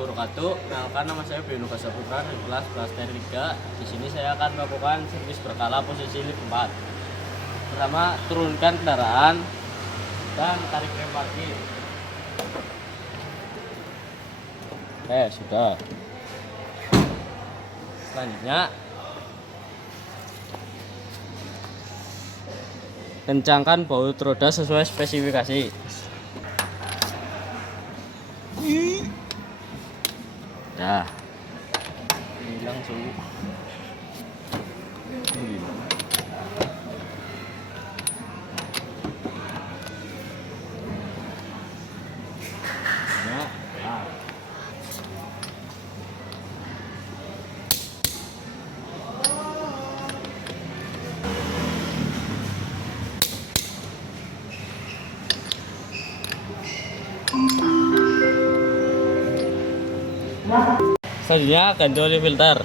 wabarakatuh. Kenalkan, nama saya Beno Basaputra dari kelas Blaster 3. Di sini saya akan melakukan servis berkala posisi lift 4. Pertama, turunkan kendaraan dan tarik rem parkir. Sudah. Selanjutnya, kencangkan baut roda sesuai spesifikasi. Dah. Ini langsung. Selanjutnya ganti oli filter.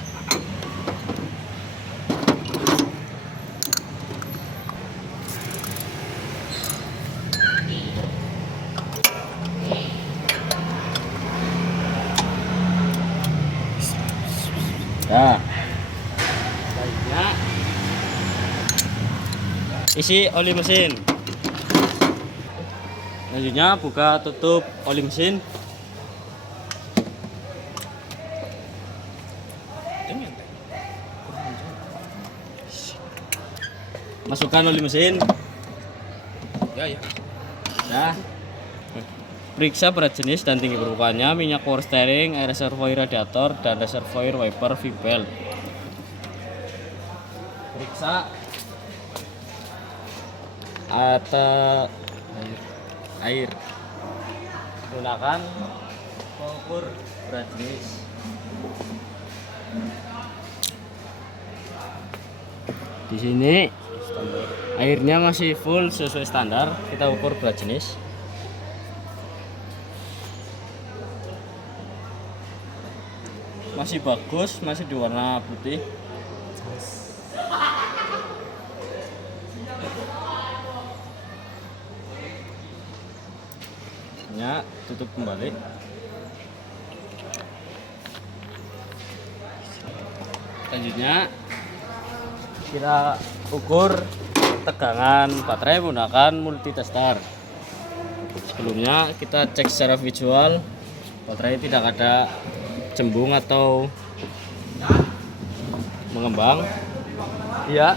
Nah, selanjutnya isi oli mesin. Selanjutnya buka tutup oli mesin. Masukkan oli mesin. Ya. Periksa berat jenis dan tinggi permukaannya, minyak power steering, air reservoir radiator, dan reservoir wiper V-belt. Periksa atau air. Gunakan pengukur berat jenis. Di sini airnya masih full sesuai standar. Kita ukur berat jenis. Masih bagus, masih di warna putih. Ya, tutup kembali. Selanjutnya kita ukur tegangan baterai menggunakan multitester. Sebelumnya kita cek secara visual, baterai tidak ada cembung atau mengembang. Ya,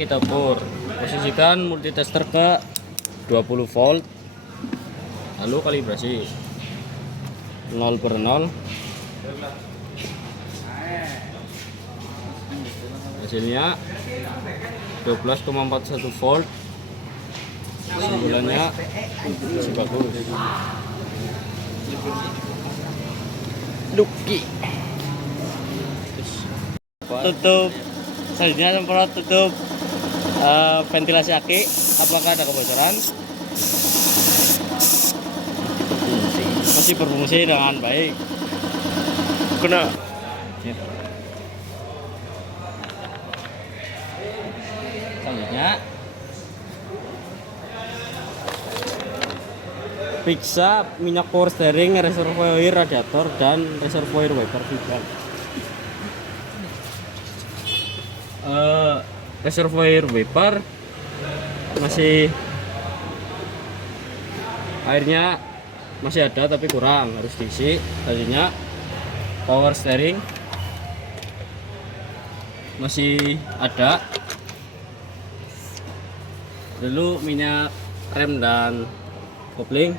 kita ukur. Posisikan multitester ke 20 volt. Lalu kalibrasi 0/0. Hasilnya 12,41 volt. Simbolannya masih bagus. Duki. Tutup. Selanjutnya semprot tutup ventilasi aki. Apakah ada kebocoran? Masih berfungsi dengan baik. Kena. Selanjutnya periksa minyak power steering, reservoir radiator, dan reservoir wiper V-belt. Reservoir wiper masih airnya masih ada tapi kurang, harus diisi. Selanjutnya power steering masih ada. Lalu minyak rem dan kopling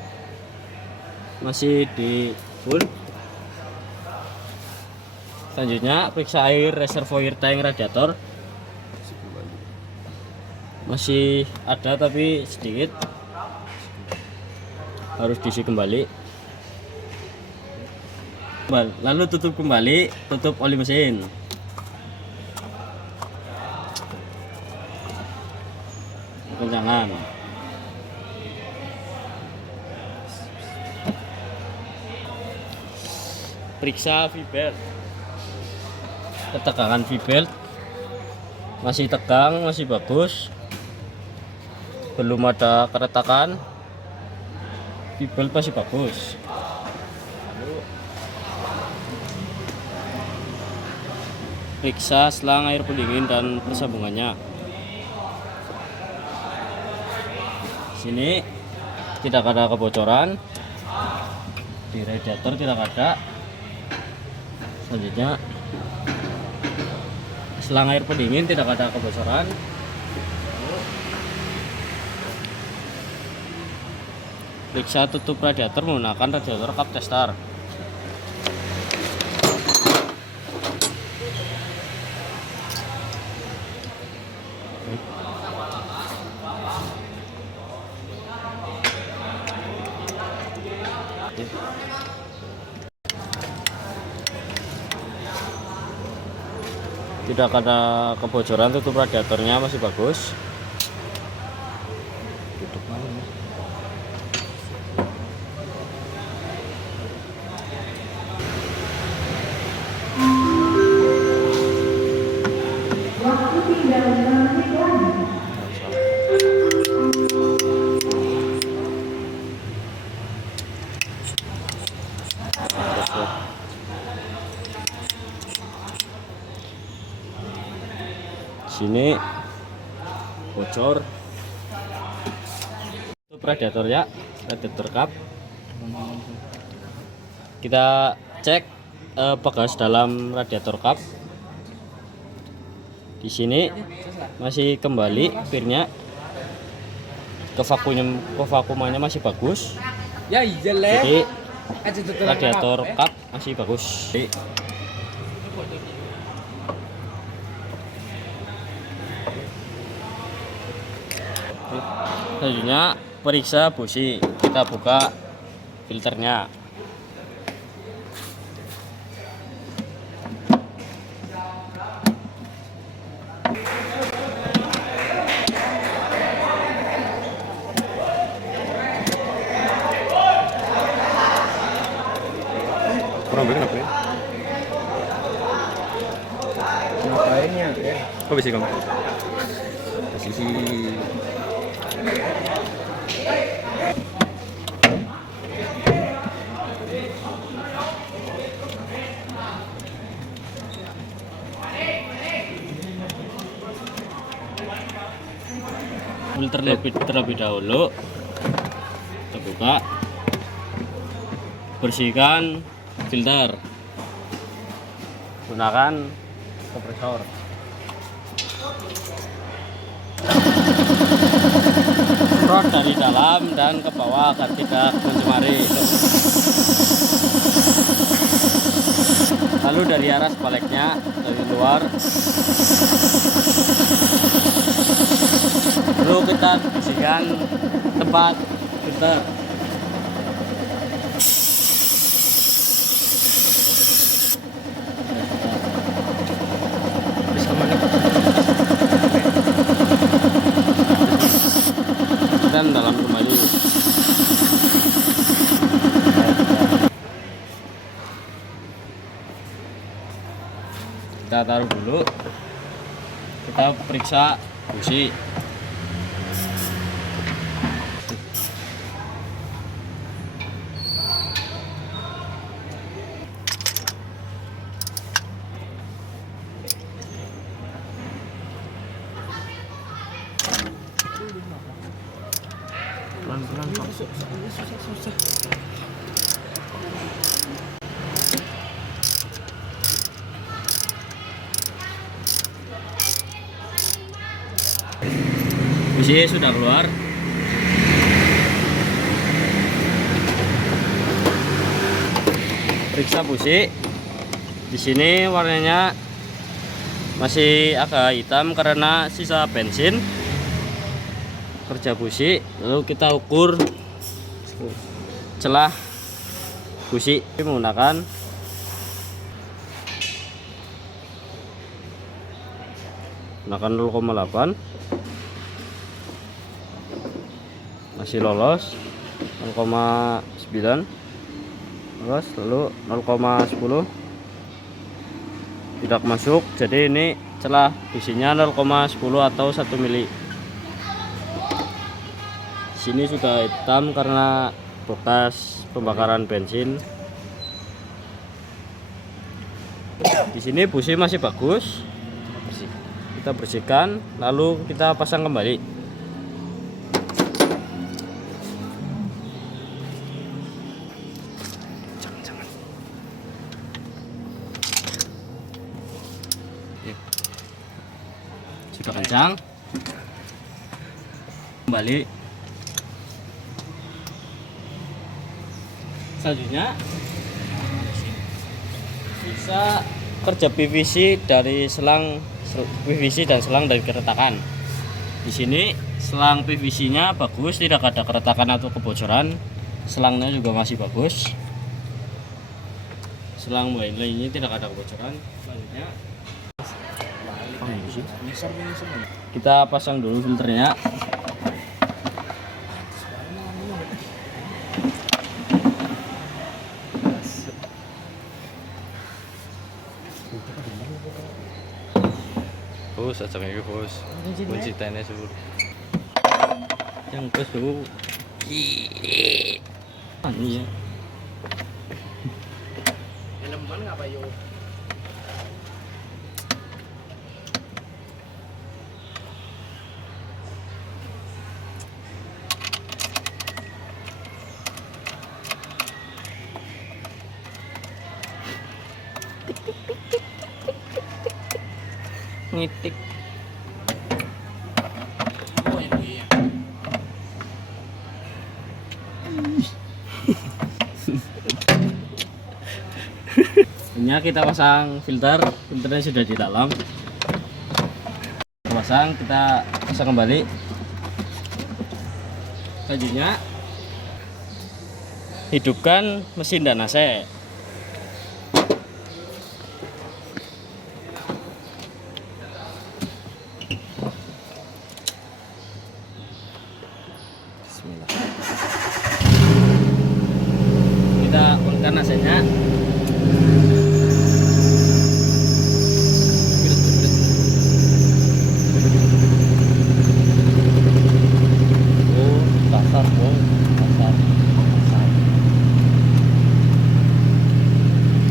masih di full. Selanjutnya periksa air reservoir tank radiator, masih ada tapi sedikit, harus diisi kembali. Lalu tutup kembali, tutup oli mesin. Kencangan. Periksa V-belt. Ketegangan V-belt masih tegang, masih bagus, belum ada keretakan. V-belt masih bagus. Lalu periksa selang air pendingin dan persambungannya. Sini tidak ada kebocoran, di radiator tidak ada. Selanjutnya selang air pendingin tidak ada kebocoran. Periksa tutup radiator menggunakan radiator cup tester. Tidak ada kebocoran, tutup radiatornya masih bagus. Tutup mana ya? Sini bocor, tutup radiator ya, radiator cup. Kita cek pegas dalam radiator cup. Di sini masih kembali airnya ke vakuumannya masih bagus. Jadi radiator cup masih bagus. Selanjutnya periksa busi, kita buka filternya. Kurang beli ngapain? Ngapainnya ya? Kok bisa kamu? Posisi Filter terlebih dahulu, kita buka, bersihkan filter, gunakan kompresor. Semprot dari dalam dan ke bawah agar tidak mencemari. Lalu dari arah sebaliknya, dari luar. Lalu kita bersihkan tempat filter. Dan dalam kembali. Kita taruh dulu. Kita periksa busi. Pelan-pelan Pak. Susah. Busi sudah keluar. Periksa busi. Di sini warnanya masih agak hitam karena sisa bensin. Kerja busi, lalu kita ukur celah busi menggunakan gunakan 0,8, masih lolos. 0,9 lolos, lalu 0,10 tidak masuk. Jadi ini celah businya 0,10 atau 1 mili. Sini sudah hitam karena bekas pembakaran bensin. Di sini busi masih bagus. Kita bersihkan, lalu kita pasang kembali. Sudah kencang, kembali. Selanjutnya bisa kerja PVC dari selang PVC dan selang dari keretakan. Di sini selang PVC-nya bagus, tidak ada keretakan atau kebocoran. Selangnya juga masih bagus. Selang lainnya tidak ada kebocoran. Selanjutnya kita pasang dulu filternya. Bos, acak ini bos. Kunci tenis dulu. Yang bos dulu. Ini ya. Elemen ngapa yo? Ngitik. Oh ini ya. Ini kita pasang filternya sudah di dalam. Kita pasang kembali. Selanjutnya hidupkan mesin dan AC. Bismillah. Kita on-kan AC-nya.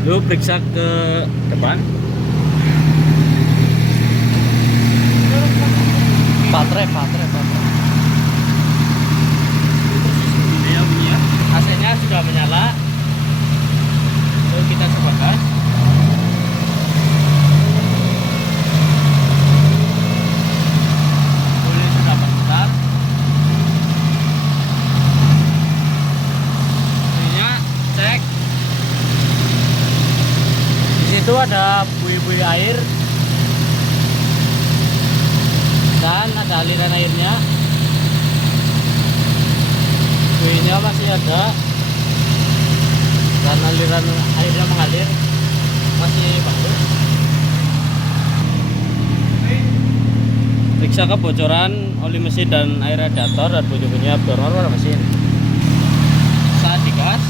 Lu periksa ke depan. Baterai. Ini bunyinya. AC-nya sudah menyala. Lalu kita coba gas. Ini sudah berputar. Ininya cek. Itu ada buih-buih air dan ada aliran airnya. Buihnya masih ada dan aliran airnya mengalir, masih bagus. Periksa kebocoran oli mesin dan air radiator dan bunyi-bunyi abnormal pada mesin. Saat digas,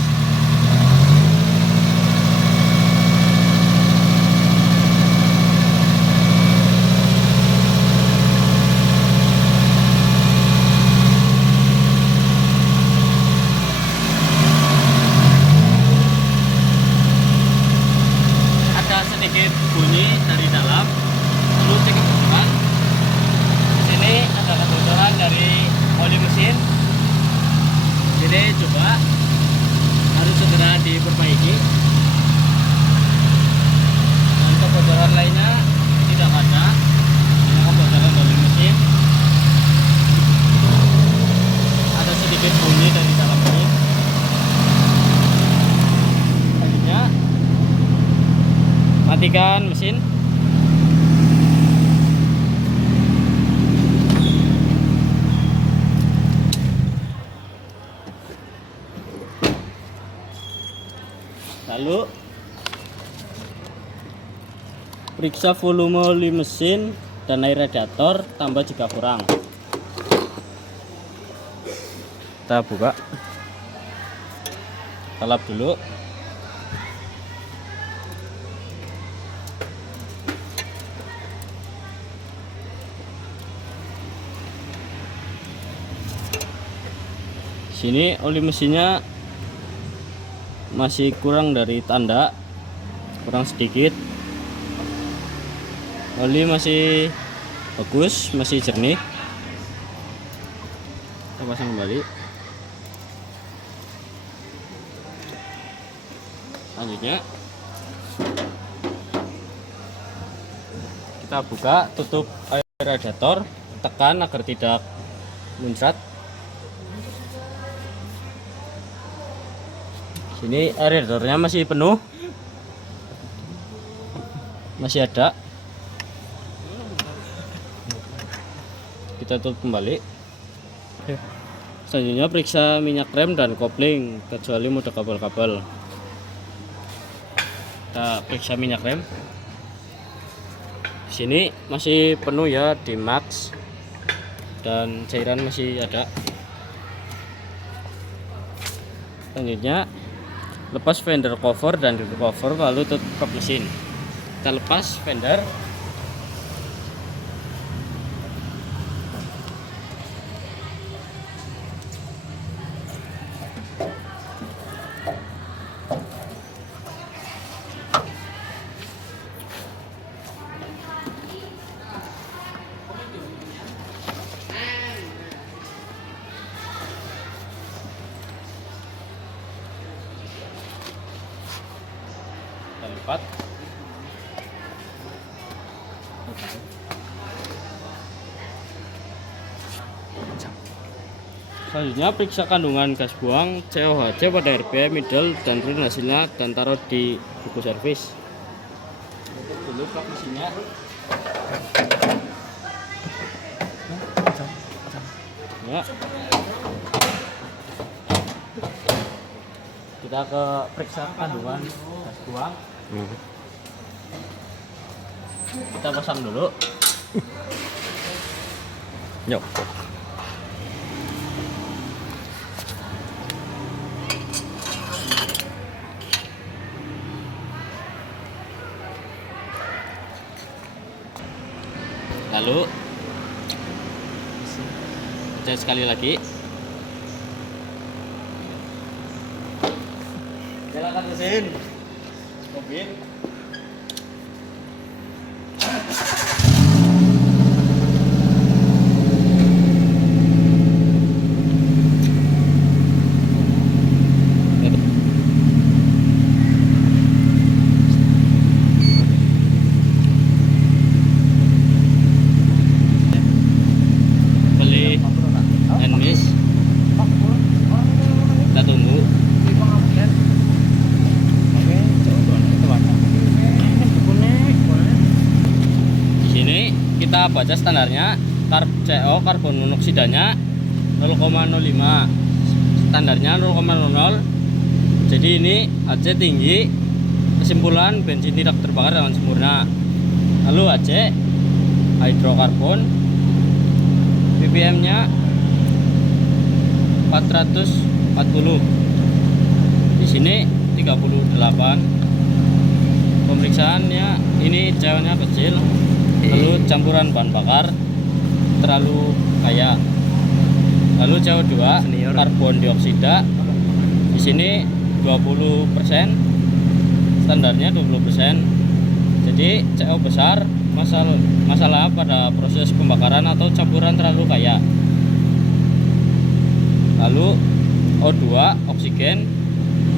sedikit bunyi dari dalam, lalu cek kebocoran. Sini ada kebocoran dari oli mesin. Jadi coba harus segera diperbaiki. Dan kebocoran lainnya tidak ada. Ini kebocoran oli mesin. Ada sedikit bunyi dari dalam mesin. Selanjutnya matikan mesin. Lalu periksa volume oli mesin dan air radiator, tambah jika kurang. Kita buka, kita lap dulu. Sini oli mesinnya masih kurang dari tanda, kurang sedikit. Oli masih bagus, masih jernih. Kita pasang kembali. Selanjutnya kita buka tutup air radiator, tekan agar tidak muncrat. Sini air radiatornya masih penuh, masih ada. Kita tutup kembali. Selanjutnya periksa minyak rem dan kopling kecuali mode kabel-kabel. Kita periksa minyak rem. Di sini masih penuh ya di max dan cairan masih ada. Selanjutnya lepas fender cover dan dulu cover lalu tutup mesin. Kita lepas fender. Kita lipat. Selanjutnya periksa kandungan gas buang, COHC pada RPM, idle dan print hasilnya dan taruh di buku servis. Tutup dulu plug mesinnya. Ya. Kita ke periksa kandungan gas buang. Kita pasang dulu. Yuk. Lalu cek sekali lagi. Nyalakan mesin mobil. Beli handmis. Kita tunggu. Di sini kita baca standarnya CO karbon monoksidanya 0,05, standarnya 0,00. Jadi ini HC tinggi, kesimpulan bensin tidak terbakar dengan sempurna. Lalu HC hidrokarbon, ppm nya 440, di sini 38. Pemeriksaannya ini CO nya kecil, lalu campuran bahan bakar terlalu kaya, lalu CO2 karbon dioksida di sini 20%, standarnya 20%. Jadi CO besar, masalah pada proses pembakaran atau campuran terlalu kaya. Lalu O2 oksigen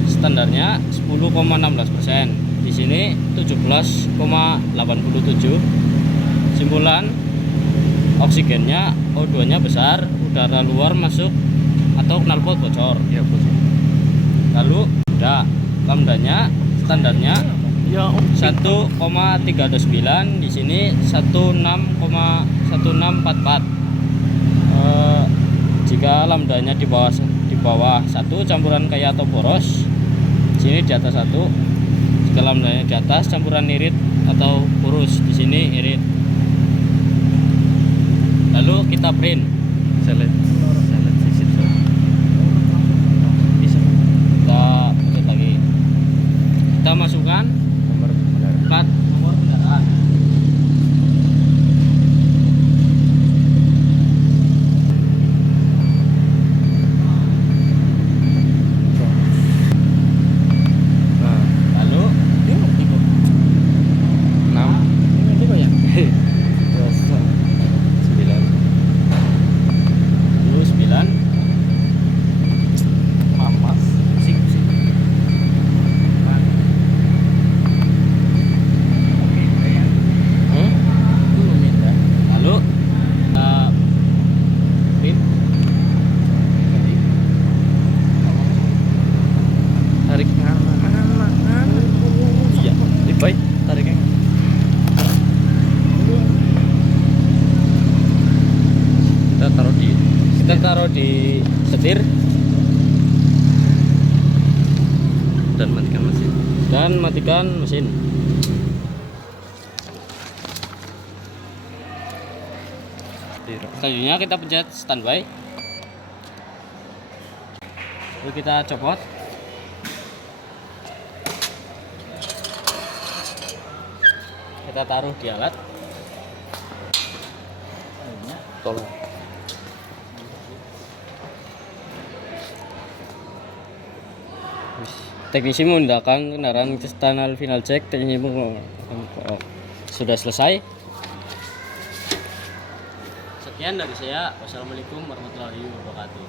standarnya 10,16%. Di sini 17,87. Simpulan oksigennya O2-nya besar, udara luar masuk atau knalpot bocor. Ya, bocor. Lalu lambdanya standarnya 1,329, di sini 16,1644. Jika lambdanya di bawah 1 campuran kaya atau boros, di sini di atas 1. Jika lambdanya di atas campuran irit atau kurus, di sini irit. Lalu kita print. Select visit. Bisa. Kita putar lagi. Kita masukkan Nomor kendaraan. plat nomor kendaraan. Nah, Lalu 6. matikan mesin. Selanjutnya kita pencet standby. Lalu kita copot. Kita taruh di alat. Tolong. Teknisi memindahkan kendaraan ke tunnel final check. Teknisi sudah selesai. Sekian dari saya. Wassalamualaikum warahmatullahi wabarakatuh.